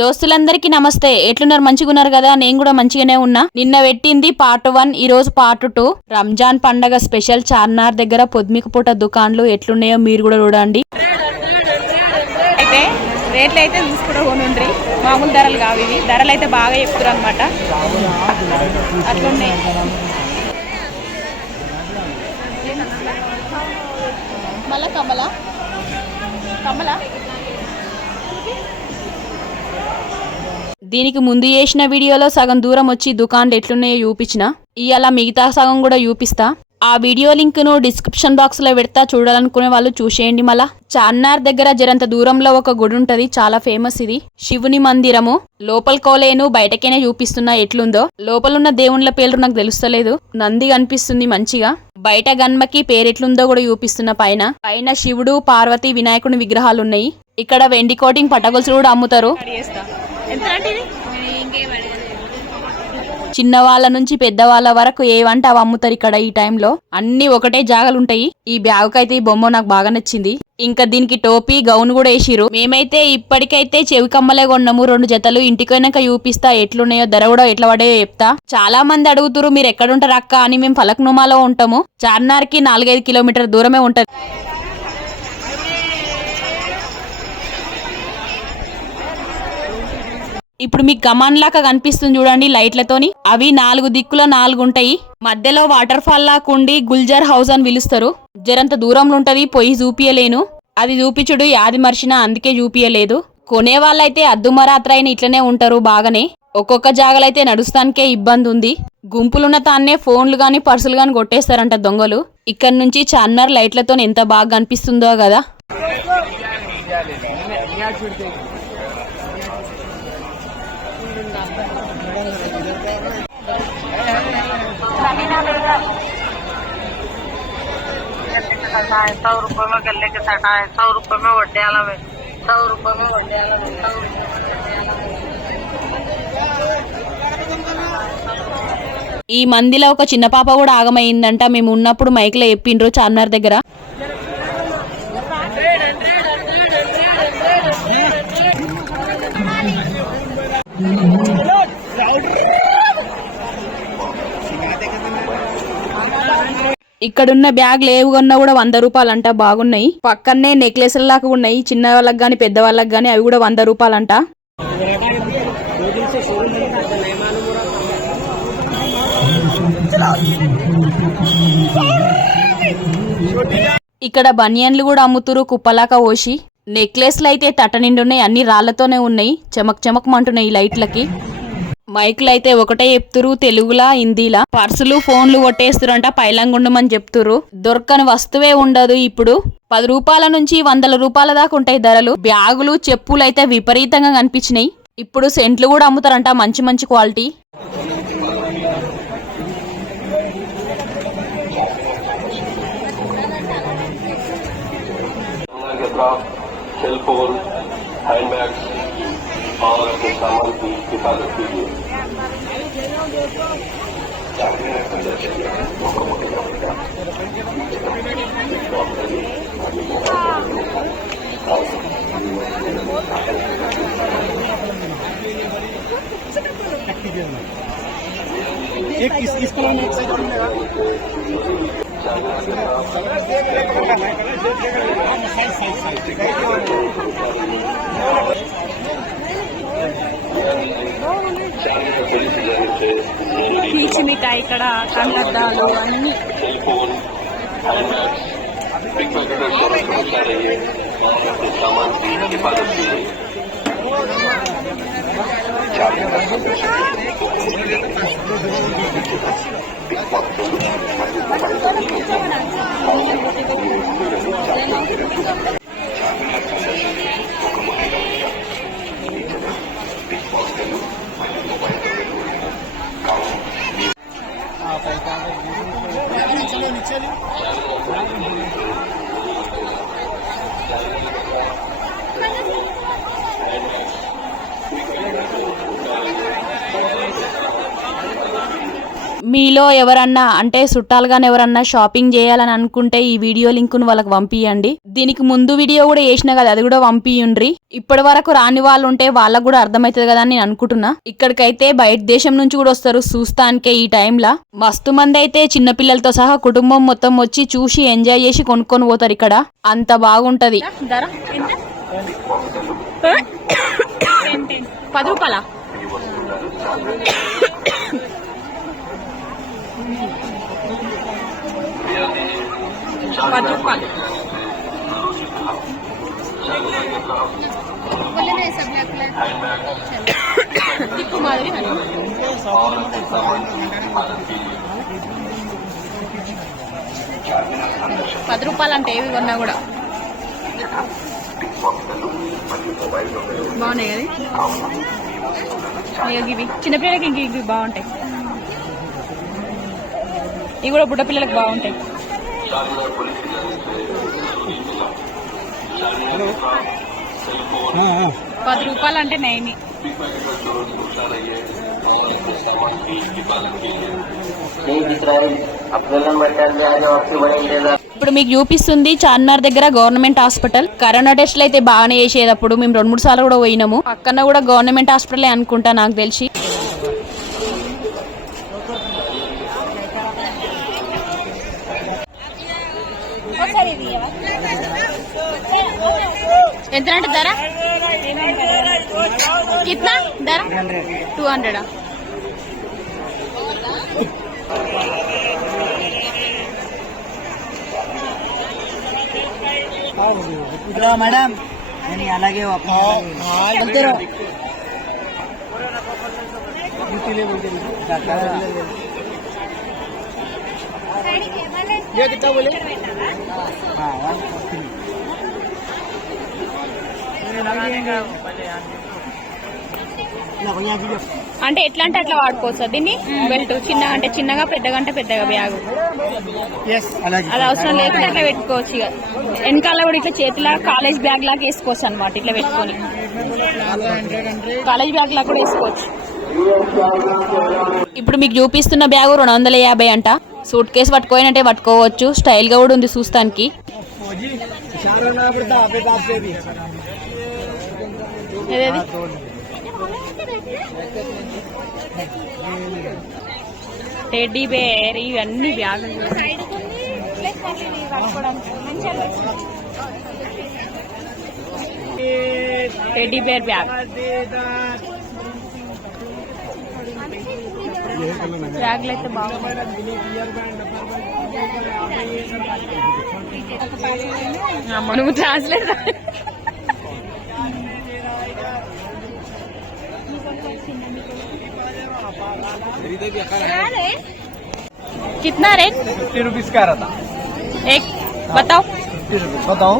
దోస్తులందరికీ నమస్తే. ఎట్లున్నారు? మంచిగా ఉన్నారు కదా? నేను కూడా మంచిగానే ఉన్నా. నిన్న పెట్టింది పార్ట్ వన్ ఈ రోజు పార్ట్ టూ. రంజాన్ పండగ స్పెషల్ చార్నార్ దగ్గర పొద్మిక పూట దుకాన్లు ఎట్లున్నాయో మీరు కూడా చూడండి. అయితే రేట్లు అయితే చూసుకుంటూ కొనుండ్రి మామూలు ధరలు కావు ఇవి. ధరలు అయితే బాగా చెప్తారు అనమాట అట్లున్నాయి. మళ్ళా కమలా? కమల? దీనికి ముందు చేసిన వీడియోలో సగం దూరం వచ్చి దుకాన్లు ఎట్లున్నాయో చూపించిన. ఇవాళ మిగతా సగం కూడా చూపిస్తా. ఆ వీడియో లింక్ను డిస్క్రిప్షన్ బాక్స్లో పెడతా చూడాలనుకునే వాళ్ళు చూసేయండి మళ్ళా. చార్నార్ దగ్గర జరంత దూరంలో ఒక గుడి ఉంటుంది చాలా ఫేమస్ ఇది. శివుని మందిరము. లోపల కోలేను బయటకైనా చూపిస్తున్నా ఎట్లుందో. లోపలున్న దేవుళ్ళ పేర్లు నాకు తెలుస్తలేదు. నంది కనిపిస్తుంది మంచిగా. బయట గన్మకి పేరెట్లుందో కూడా చూపిస్తున్న పైన. పైన శివుడు పార్వతి వినాయకుని విగ్రహాలు ఉన్నాయి ఇక్కడ వెండి కోటింగ్ పట్టగొలుసులు కూడా అమ్ముతారు. ఎంత అంటే చిన్న వాళ్ళ నుంచి పెద్దవాళ్ళ వరకు ఏవంటే అవి అమ్ముతారు ఇక్కడ ఈ టైంలో? అన్ని ఒకటే జాగాలు ఉంటాయి ఈ బ్యాగ్ అయితే ఈ బొమ్మ నాకు బాగా నచ్చింది. ఇంకా దీనికి టోపీ గౌన్ కూడా వేసిరు మేమైతే ఇప్పటికైతే చెవి కమ్మలే కొన్నాము. రెండు జతలు ఇంటికైనాక చూపిస్తా ఎట్లున్నాయో ధర కూడా ఎట్లా పడేయో చెప్తా. చాలా మంది అడుగుతురు మీరు ఎక్కడుంటారు అక్క? అని మేము ఫలక్నుమాలో ఉంటాము. చార్నార్కి నాలుగైదు కిలోమీటర్ దూరమే ఉంటది. ఇప్పుడు మీకు గమాన్ లాగా కనిపిస్తుంది చూడండి లైట్లతోని. అవి నాలుగు దిక్కుల నాలుగు ఉంటాయి మధ్యలో వాటర్ ఫాల్ లాగా ఉండి గుల్జర్ హౌస్ అని పిలుస్తారు. జరంత దూరంలో ఉంటది పొయ్యి చూపియలేను. అది చూపించుడు యాది మర్చినా అందుకే చూపియలేదు. కొనే వాళ్ళైతే అద్దుమరాత్ర అయిన ఇట్లనే ఉంటారు బాగానే. ఒక్కొక్క జాగలైతే నడుస్తానికే ఇబ్బంది ఉంది గుంపులున్న తాన్నే ఫోన్లు గాని పర్సులు గాని కొట్టేస్తారంట దొంగలు. ఇక్కడ నుంచి చార్మినార్ లైట్లతో ఎంత బాగా కనిపిస్తుందో కదా. करना है सौ रुपये में गले के सटा है सौ रुपये में वड्याला में सौ रुपये में वड्याला में सौ रुपये में वड्याला में ఈ మందిలో ఒక చిన్న పాప కూడా ఆగమైందంట మేము ఉన్నప్పుడు మైక్లో చెప్పిండ్రు చార్మినార్ దగ్గర ఇక్కడున్న బ్యాగ్ లేవు కొన్నా కూడా వంద రూపాయలంట బాగున్నాయి. పక్కనే నెక్లెస్ లాగా ఉన్నాయి చిన్న వాళ్ళకి గాని పెద్ద వాళ్ళకి గాని అవి కూడా వంద రూపాయలంట. ఇక్కడ బనియన్లు కూడా అమ్ముతురు కుప్పలాక ఓసి. నెక్లెస్లు అయితే తట్ట నిండున్నాయి అన్ని రాళ్ళతోనే ఉన్నాయి. చెమక్ చెమక్ మంటున్నాయి లైట్లకి. మైకులు అయితే ఒకటే చెప్తురు తెలుగులా హిందీలా పర్సులు ఫోన్లు కొట్టేస్తురంట పైలంగుండమని చెప్తురు దొరకని వస్తువే ఉండదు ఇప్పుడు పది రూపాయల నుంచి వందల రూపాయల దాకా ఉంటాయి ధరలు బ్యాగులు చెప్పులు అయితే విపరీతంగా కనిపించినాయి ఇప్పుడు సెంట్లు కూడా అమ్ముతారంట మంచి మంచి క్వాలిటీ के साथ सेल फोन हैंड बैग्स और अपने सामान की हिफाजत कीजिए एक किस किस को एक साइड चार पुलिस जाने से పీచ్ మిఠాయి ఇక్కడ కంగడ్డాలు అన్నీ సామాన్ ele మీలో ఎవరన్నా అంటే చుట్టాలుగానే ఎవరన్నా షాపింగ్ చేయాలని అనుకుంటే ఈ వీడియో లింక్ను వాళ్ళకి పంపియండి. దీనికి ముందు వీడియో కూడా చేసిన కదా అది కూడా పంపియుండ్రి. ఇప్పటి వరకు రాని వాళ్ళు ఉంటే వాళ్ళకు కూడా అర్థమవుతుంది కదా అని నేను అనుకుంటున్నా. ఇక్కడికైతే బయట దేశం నుంచి కూడా వస్తారు చూస్తానికే ఈ టైంలో. మస్తు మంది అయితే చిన్న పిల్లలతో సహా కుటుంబం మొత్తం వచ్చి చూసి ఎంజాయ్ చేసి కొనుక్కొని పోతారు ఇక్కడ. అంత బాగుంటది. పది రూపాయలా. పది రూపాయలు టిప్పు మాదిరి పది రూపాయలు అంటే ఏవి కొన్నా కూడా. బాగున్నాయి కదా? ఇవి. చిన్నపిల్లలకి ఇంక ఇవి బాగుంటాయి. ఇవి కూడా బుడ్డ పిల్లలకు బాగుంటాయి. పది రూపాయలు అంటే నైని. ఇప్పుడు మీకు చూపిస్తుంది చార్మినార్ దగ్గర గవర్నమెంట్ హాస్పిటల్. కరోనా టెస్ట్లు అయితే బాగానే చేసేటప్పుడు మేము రెండు మూడు సార్లు కూడా పోయినాము. పక్కన కూడా గవర్నమెంట్ హాస్పిటలే అనుకుంటా నాకు తెలిసి. ఎంత అంటే ధర? కిतना ధర? టూ హండ్రెడా? మేడం నేను అలాగే వెళ్తారు అంటే ఎట్లా అంటే అట్లా వాడుకోవచ్చు దీన్ని? బెల్ట్. చిన్న అంటే చిన్నగా పెద్దగా అంటే పెద్దగా బ్యాగ్. అలాగే. అది అవసరం లేకుండా అట్లా పెట్టుకోవచ్చు ఇక. వెనకాల కూడా ఇట్లా చేతిలో కాలేజ్ బ్యాగ్ లాగా వేసుకోవచ్చు అనమాట ఇట్లా పెట్టుకొని. కాలేజ్ బ్యాగ్ లాగా కూడా వేసుకోవచ్చు. ఇప్పుడు మీకు చూపిస్తున్న బ్యాగు రెండు వందల యాభై అంట. సూట్ కేసు పట్టుకోయినట్టే పట్టుకోవచ్చు. స్టైల్గా కూడా ఉంది చూస్తానికి. టెడ్డీ బేర్ ఇవన్నీ బ్యాగులు. Teddy bear bag. బ్యాగులు అయితే బాగున్నాయి అమ్మ, నువ్వు ట్రాన్స్లేట్ कितना रेट फिफ्टी रुपीज का रहा था एक बताओ फिफ्टी रुपीज बताओ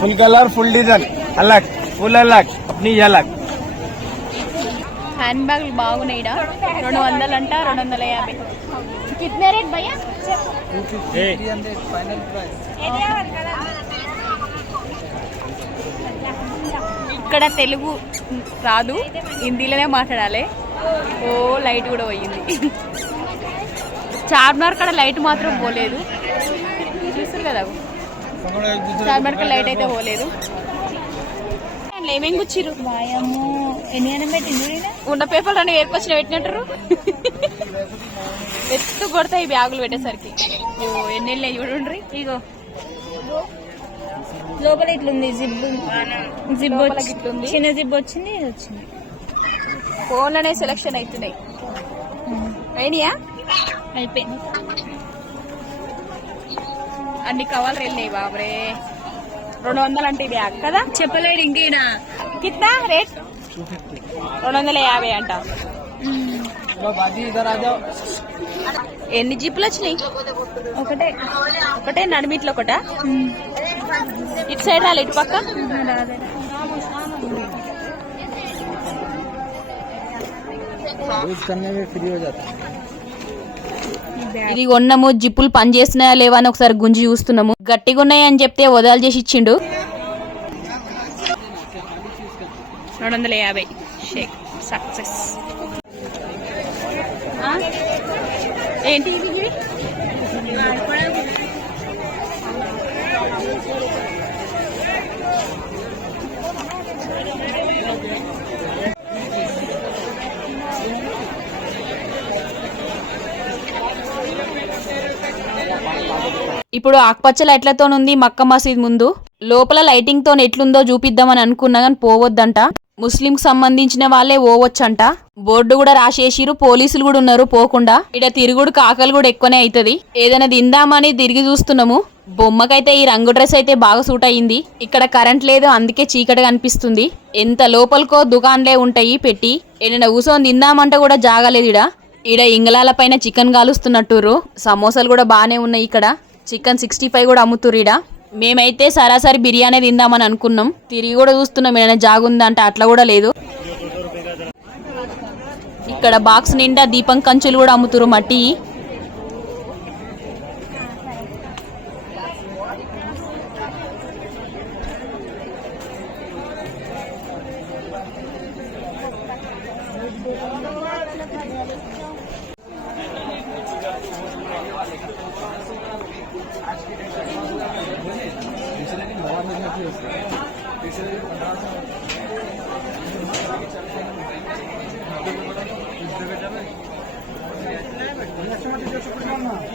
फुल कलर फुल डिजाइन अलग फुल अलग अपनी अलग హ్యాండ్ బ్యాగులు బాగున్నాయి. రెండు వందలు అంట రెండు వందల యాభై. కిత్నే రేట్ భయ్యా? ఇక్కడ తెలుగు రాదు హిందీలోనే మాట్లాడాలి. ఓ లైట్ కూడా పోయింది. చార్మినార్ కాడ లైట్ మాత్రం పోలేదు. చూస్తారు కదా? చార్మినార్ కాడ లైట్ అయితే పోలేదు. ఏమేం గుచ్చిర్రు ఎన్ని పెట్టింది ఉన్న పేపర్ అని ఏర్కొచ్చిన పెట్టినట్టు ఎత్తు కొడతాయి బ్యాగులు పెట్టేసరికి. ఓ ఎన్ని వెళ్ళాయి చూడండి ఇగో. లోపల ఇట్లుంది జిబ్ జిబ్ ఇట్లుంది. చిన్న జిబ్ వచ్చింది ఇది వచ్చింది. ఫోన్లోనే సెలెక్షన్ అవుతున్నాయి అయినాయా? అయిపోయింది అన్ని కవర్లు వెళ్ళాయి బాబరే. రెండు వందలు అంటే ఇది కదా? చెప్పలేడు ఇంకేనా కింద రేట్? రెండు వందల యాభై అంట. ఎన్ని జీపులు వచ్చినాయి? ఒకటే. ఒకటే నడిమిట్లో ఒకట? ఇటు సైడ్ రాలే ఇటు పక్క? ఫ్రీ ఇది కొన్నాము జిప్పులు పని చేస్తున్నాయా లేవా అని ఒకసారి గుంజి చూస్తున్నాము. గట్టిగా ఉన్నాయి అని చెప్తే వదాలు చేసి ఇచ్చిండు. రెండు వందల యాభై షేక్ సక్సెస్ ఏంటి ఇప్పుడు ఆకుపచ్చ లైట్లతోనుంది మక్క మసీద్ ముందు. లోపల లైటింగ్తో ఎట్లుందో చూపిద్దామని అనుకున్నా కానీ పోవద్దంట. ముస్లిం సంబంధించిన వాళ్ళే పోవచ్చంట. బోర్డు కూడా రాసేసిరు పోలీసులు కూడా ఉన్నారు పోకుండా. ఇడ తిరుగుడు కాకలు కూడా ఎక్కువనే అవుతుంది ఏదైనా తిందామని తిరిగి చూస్తున్నాము. బొమ్మకైతే ఈ రంగు డ్రెస్ అయితే బాగా సూట్ అయ్యింది ఇక్కడ కరెంట్ లేదు అందుకే చీకటిగా అనిపిస్తుంది. ఎంత లోపలికో దుకాన్లే ఉంటాయి పెట్టి. ఏదైనా కూర్చొని తిందామంటే కూడా జాగలేదు ఇడ. ఈడ ఇంగళాల పైన చికెన్ కాలుస్తున్నట్టురు సమోసాలు కూడా బాగానే ఉన్నాయి ఇక్కడ. చికెన్ సిక్స్టీ ఫైవ్ కూడా అమ్ముతుర్రు ఈడ. మేమైతే సరాసరి బిర్యానీ తిందామని అనుకున్నాం. తిరిగి కూడా చూస్తున్నాం ఏమైనా జాగుందా అంటే అట్లా కూడా లేదు. ఇక్కడ బాక్స్ నిండా దీపం కంచులు కూడా అమ్ముతురు మట్టి.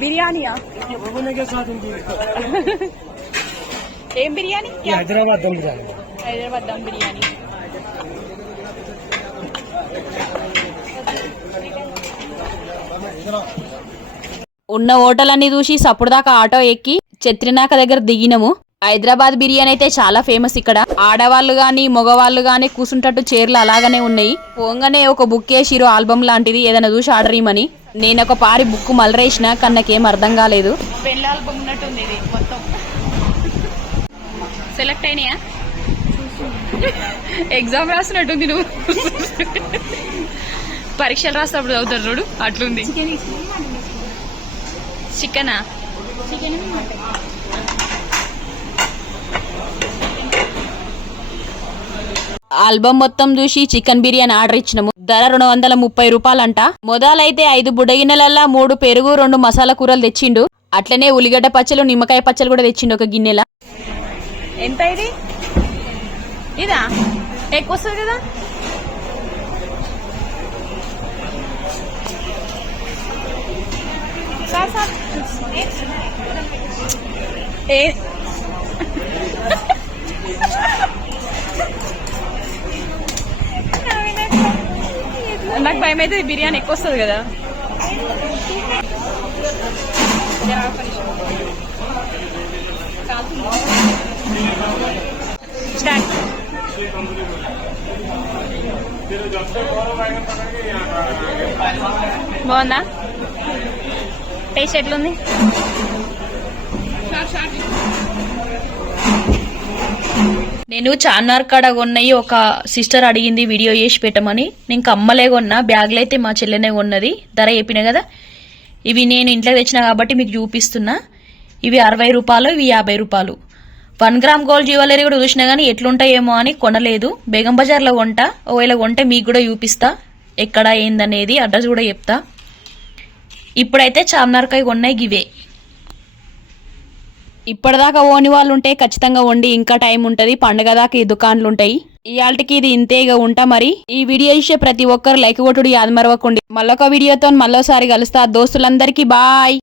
బిర్యానీయా? ఏం బిర్యానీ? హైదరాబాద్ దమ్ బిర్యానీ. హైదరాబాద్ దమ్ బిర్యానీ. ఉన్న హోటల్ అన్ని చూసి సప్పుడు దాకా ఆటో ఎక్కి చత్రినాక దగ్గర దిగినము. హైదరాబాద్ బిర్యానీ అయితే చాలా ఫేమస్ ఇక్కడ. ఆడవాళ్ళు గాని మగవాళ్ళు గాని కూసుంటట్టు చీరలు అలాగనే ఉన్నాయి. పోంగానే ఒక బుక్ వేసిరు ఆల్బమ్ లాంటిది ఏదైనా చూసి ఆర్డర్ ఇమ్మని. నేను ఒక పారి బుక్ మలరేసిన కానీ నాకేం అర్థం కాలేదు. పెళ్ళి ఆల్బమ్ ఉన్నట్టుంది ఇది మొత్తం. సెలెక్ట్ అయినాయా? ఎగ్జామ్ రాసినట్టుంది నువ్వు. పరీక్షలు రాసినప్పుడు చదువుతారు చూడు అట్లుంది. చికెనా ఆల్బమ్ మొత్తం చూసి చికెన్ బిర్యానీ ఆర్డర్ ఇచ్చినాము ధర రెండు వందల ముప్పై రూపాయలంట. మొదలైతే ఐదు బుడగిన్నెలల్లా మూడు పెరుగు రెండు మసాలా కూరలు తెచ్చిండు. అట్లనే ఉల్లిగడ్డ పచ్చలు నిమ్మకాయ పచ్చలు కూడా తెచ్చిండు ఒక గిన్నెల. ఎంత ఇది? ఇదా? ఎక్కువ వస్తుంది కదా? Sir sir. నాకు భయం అయితే బిర్యానీ ఎక్కువ వస్తుంది కదా బాగుందా? టేస్ట్ ఎట్లుంది? నేను చార్మినార్ కాడ కొన్నయి ఒక సిస్టర్ అడిగింది వీడియో చేసి పెట్టమని. నేను కమ్మలే కొన్నా బ్యాగ్లు అయితే మా చెల్లెనే కొన్నది. ధర చెప్పిన కదా? ఇవి నేను ఇంట్లో తెచ్చిన కాబట్టి మీకు చూపిస్తున్నా. ఇవి అరవై రూపాయలు ఇవి యాభై రూపాయలు. వన్ గ్రామ్ గోల్డ్ జ్యువెలరీ కూడా చూసినా కానీ ఎట్లుంటాయేమో అని కొనలేదు. బేగం బజార్లో కొంటా ఒకవేళ కొంటే మీకు కూడా చూపిస్తా. ఎక్కడ ఏందనేది అడ్రస్ కూడా చెప్తా. ఇప్పుడైతే చార్మినార్కాయ కొన్నాయి ఇవే ఇప్పటిదాకా ఓని వాళ్ళు ఉంటే ఖచ్చితంగా వండి ఇంకా టైం ఉంటది పండగ దాకా ఈ దుకాన్లు ఉంటాయి ఇయాల్టికి ఇది ఇంతేగా ఉంటా మరి. ఈ వీడియో చూసే ప్రతి ఒక్కరు లైక్ కొట్టుడు యాదమరవకుండి. మళ్ళొక వీడియోతో మళ్ళోసారి కలుస్తా. దోస్తులందరికీ బాయ్.